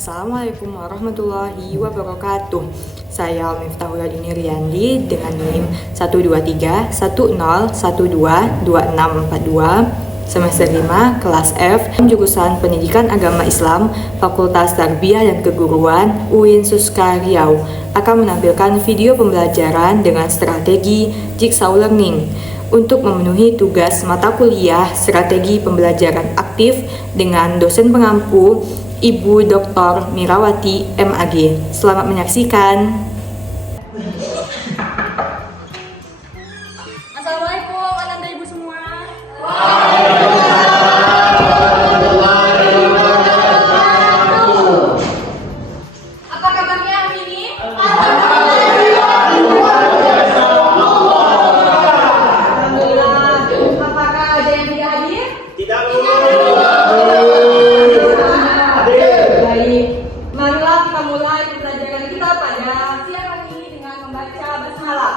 Assalamualaikum warahmatullahi wabarakatuh. Saya Miftahul Adini Riyandi dengan NIM 123-1012-2642 semester 5 kelas F jurusan Pendidikan Agama Islam Fakultas Tarbiyah dan Keguruan UIN Suska Riau akan menampilkan video pembelajaran dengan strategi Jigsaw Learning untuk memenuhi tugas mata kuliah strategi pembelajaran aktif dengan dosen pengampu Ibu Dr. Mirawati MAG. Selamat menyaksikan. Assalamualaikum Ananda Ibu semua. Apa kabarnya hari ini? Alhamdulillah. Apakah ada yang tidak hadir? Tidak. Baik, marilah kita mulai pembelajaran kita pada siang hari ini dengan membaca basmalah.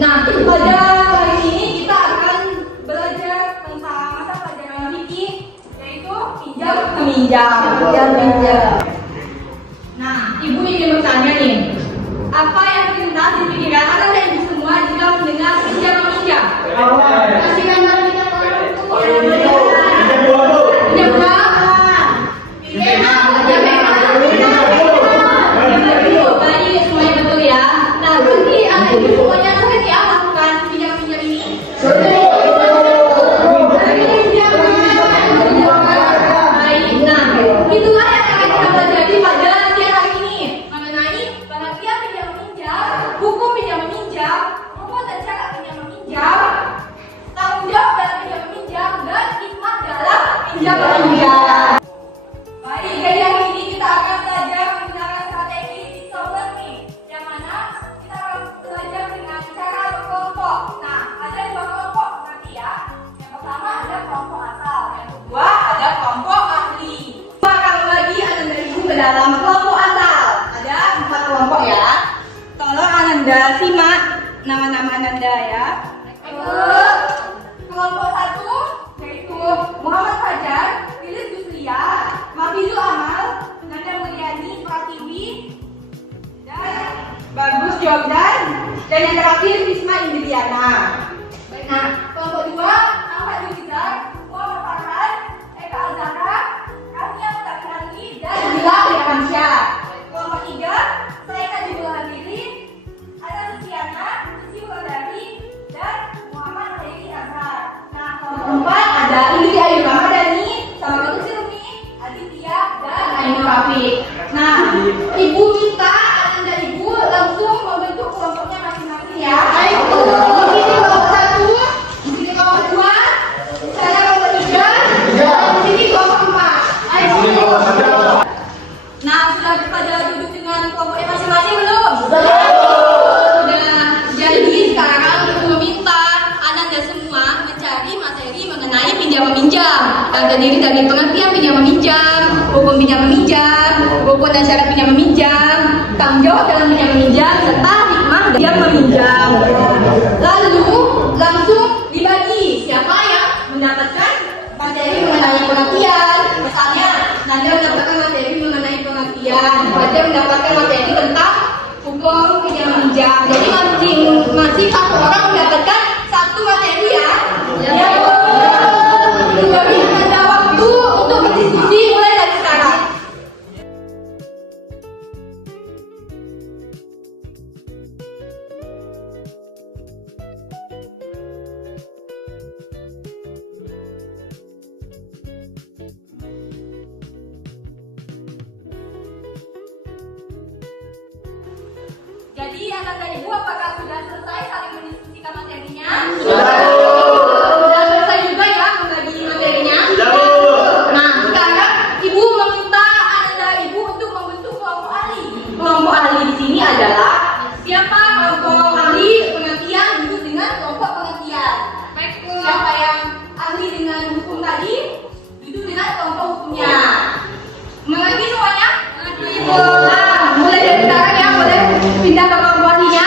Nah, pada hari ini kita akan belajar tentang mata pelajaran fikih, yaitu pinjam meminjam. Nah, Ibu ingin bertanya nih, apa yang terlintas di pikiran Anda dan Ibu semua jika mendengar pinjam meminjam? Kasihkan dari kita semuanya betul ya. Nah, nanti Anda Ibu semuanya seperti apa melakukan pinjam-pinjam ini? Baik, nah itulah yang akan kita pelajari pada siang hari ini mengenai pengertian pinjam meminjam, hukum pinjam meminjam, hukum dan cara pinjam meminjam, tanggung jawab dalam pinjam meminjam, dan hikmah dalam pinjam meminjam. Baik, jadi hari ini kita akan belajar menggunakan strategi Jigsaw Learning, yang mana kita akan belajar dengan cara berkelompok. Nah, ada dua kelompok nanti ya. Yang pertama ada kelompok asal, yang kedua ada kelompok ahli. Akan bagi Ananda Ibu ke dalam kelompok asal. Ada 4 kelompok ya. Tolong Ananda simak nama-nama Ananda ya. Kelompok 1 yaitu Muhammad Fajar, Lilis Yuslia, Mafizul Amal, Nanda Mulyani Pratiwi, dan Bagus Jordan, dan yang terakhir Risma Indriana. Nah, kelompok 2 Ahmad Yuzar, Muhammad Farhan, Eka Azhara, Rania Mutakhirani, dan Bila Irfansyah. Kelompok 3 Saika Jibul Handiri, Ana Susiana, Suci Wulandari, dan Muhammad Heri Azhar. Nah, kelompok 4 ada Indri Ayu Ramadhani, sama Ketu Silmi, Aditya, dan Ainul Rafiq. Nah, Ibu minta Ananda Ibu langsung membentuk kelompoknya masing-masing ya. Di sini kelompok 1, di sini kelompok 2, di sana kelompok 3, dan di sini kelompok 4. Ayo. Nah, sudah pada duduk dengan kelompoknya masing-masing belum? Sudah. Jadi sekarang Ibu meminta Ananda semua mencari materi mengenai pinjam meminjam yang terdiri dari pengertian pinjam meminjam, hukum pinjam meminjam, rukun dan syarat pinjam meminjam, tanggung jawab dalam pinjam meminjam, serta hikmah pinjam meminjam. Lalu langsung dibagi siapa yang mendapatkan materi mengenai pengertian. Misalnya Nanda mendapatkan materi mengenai pengertian, Fajar mendapatkan materi tentang hukum pinjam meminjam. Jadi masing-masing satu orang mendapatkan satu materi ya. Jadi ada waktu untuk berdiskusi mulai dari sekarang. Jadi Ananda Ibu apakah sudah selesai saling mendiskusikan materinya? Sudah selesai juga ya membagi materinya? Nah, sekarang Ibu meminta Ananda Ibu untuk membentuk kelompok ahli. Kelompok ahli di sini adalah siapa kelompok ahli pengertian duduk dengan kelompok pengertian. Siapa yang ahli dengan hukum tadi duduk dengan kelompok hukumnya. Mengerti semuanya? Ibu. Nah, mulai dari sekarang ya, boleh pindah ke kelompok ahlinya.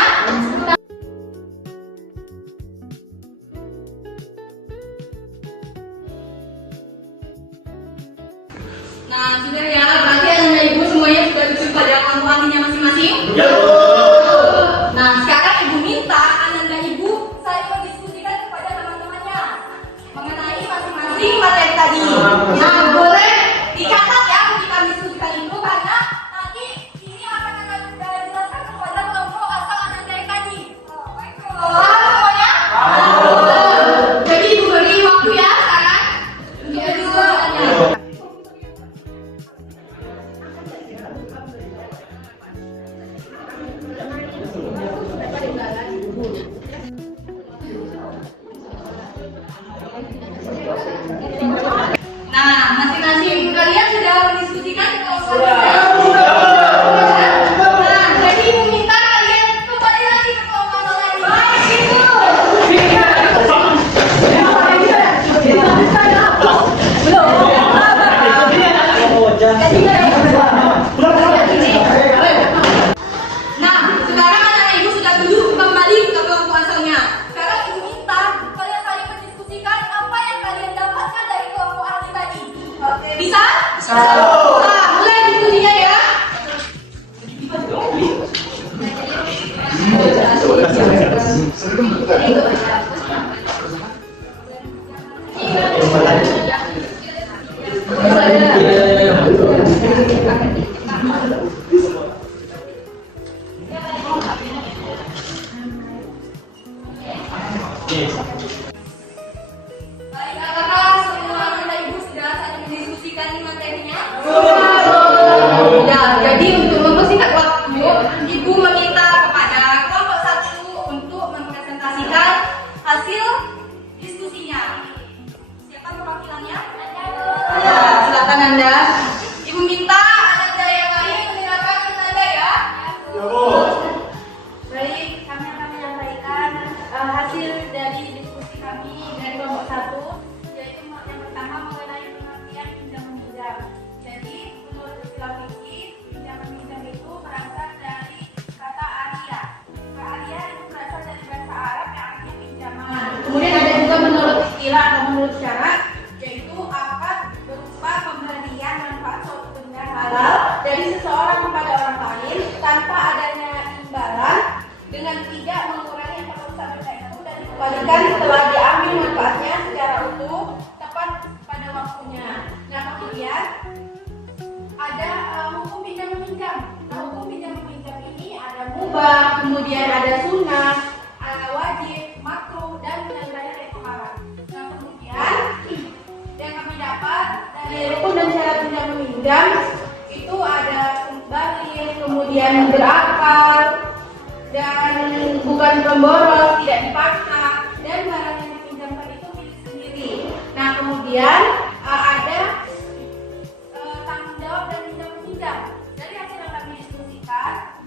Nah, sudah ya, berarti anak ibu semuanya sudah duduk pada pangkuannya masing-masing? Ya. Nah, sekarang ibu minta anak dan ibu saling mendiskusikan kepada teman-temannya mengenai masing-masing materi tadi. Nah, boleh dicatat ya kita diskusikan itu karena nanti ini akan jelaskan kepada kelompok asal anak dari tadi. Paham semuanya? Jadi ibu beri waktu ya sekarang untuk diskusikannya. Nah, masing-masing kalian sudah mendiskusikan Nah, jadi ibu minta kalian kembali lagi ke kelompok lain. Nah, sekarang anak ibu sudah duduk kembali ke kelompok asalnya. Sekarang ibu minta kalian saling mendiskusikan apa yang kalian dapatkan dari kelompok ahli tadi. Bisa? Bisa. Nah, mulai diskusinya ya. Baik, apakah semua anak ibu sudah saling mendiskusikan materinya? Ya, jadi untuk mempersingkat waktu, ibu meminta kepada kelompok 1 untuk mempresentasikan hasil diskusinya. Siapa perwakilannya? Ya, silakan Anda. Ibu minta Anda yang lain mendengarkan Anda ya. Baik, kami akan menyampaikan hasil dari diskusi kami dari kelompok 1, yaitu yang pertama mengenai pengertian pinjam-meminjam. Jadi, menurut istilah fikih, pinjam-meminjam itu berasal dari kata aria. Aria itu berasal dari bahasa Arab yang artinya pinjaman. Kemudian ada juga menurut istilah atau menurut syarat, yaitu akad berupa pemberian manfaat suatu benda halal dari seseorang kepada orang lain tanpa adanya imbalan, dengan tidak mengurangi perusahaan benda itu dan dikembalikan setelah diambil manfaatnya secara utuh tepat pada waktunya. Nah, kemudian ada hukum pinjam meminjam. Nah, hukum pinjam meminjam ini ada mubah, kemudian ada sunnah, ada wajib, makruh, dan yang lainnya itu haram. Nah, kemudian yang kami dapat dari rukun dan syarat pinjam meminjam itu ada balir, kemudian berakal, dan bukan pemboros, tidak dipaksa, dan barang yang dipinjamkan itu milik sendiri. Nah, kemudian ada tanggung jawab dan pinjam meminjam. Dari hasil yang kami diskusikan,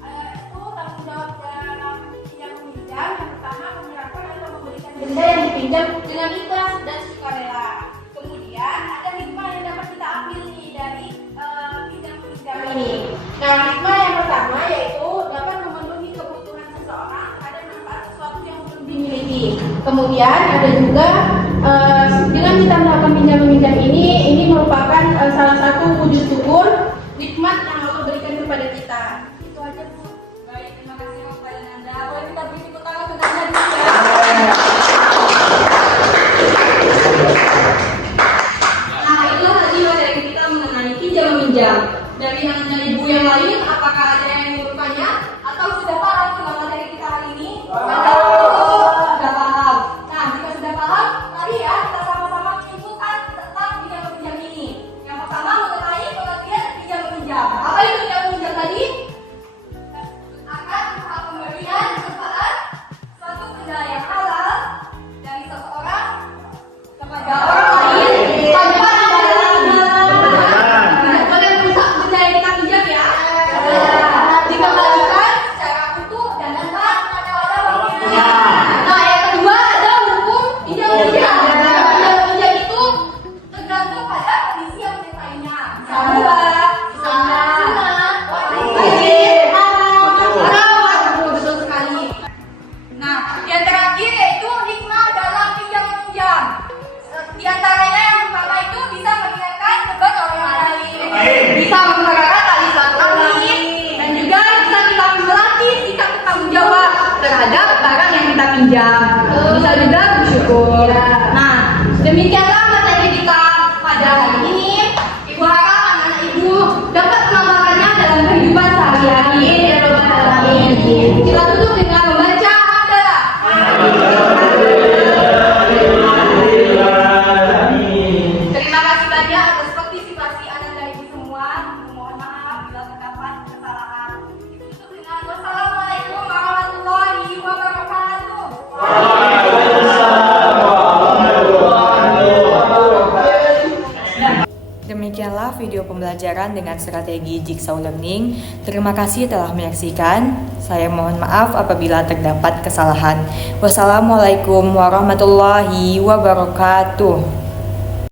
itu tanggung jawab dalam pinjam meminjam yang pertama menyerahkan atau memberikan benda yang dipinjam dengan ikhlas dan sukarela. Kemudian ada hikmah yang dapat kita ambil nih dari pinjam meminjam ini. Nah, hikmah yang pertama yaitu dapat memenuhi kebutuhan seseorang terhadap manfaat sesuatu yang belum dimiliki. Kemudian ada juga dengan kita melakukan pinjam meminjam ini merupakan salah satu wujud syukur nikmat yang Allah berikan kepada kita. Itu aja, Bu. Baik, terima kasih kepada Anda. Boleh kita beri tepuk tangan untuk Anda dulu ya. Nah, itulah tadi materi kita mengenai pinjam meminjam. Dari anak ibu yang lain, apakah ada yang bertanya atau sudah paham dengan materi kita hari ini? Sudah paham. Nah, jika sudah paham, mari ya kita sama-sama menyebutkan tentang pinjam meminjam ini. Yang pertama mengenai pengertian pinjam meminjam. betul. Nah, demikianlah materi kita pada hari ini. Ibu harap anak-anak ibu dapat mengamalkannya dalam kehidupan sehari-hari. Kita tutup dengan membaca hamdalah. Terima kasih banyak atas partisipasi anak dan ibu semua. Mohon maaf bila terdapat kesalahan. Kita tutup dengan wassalamualaikum warahmatullahi wabarakatuh. Demikianlah video pembelajaran dengan strategi Jigsaw Learning. Terima kasih telah menyaksikan. Saya mohon maaf apabila terdapat kesalahan. Wassalamualaikum warahmatullahi wabarakatuh.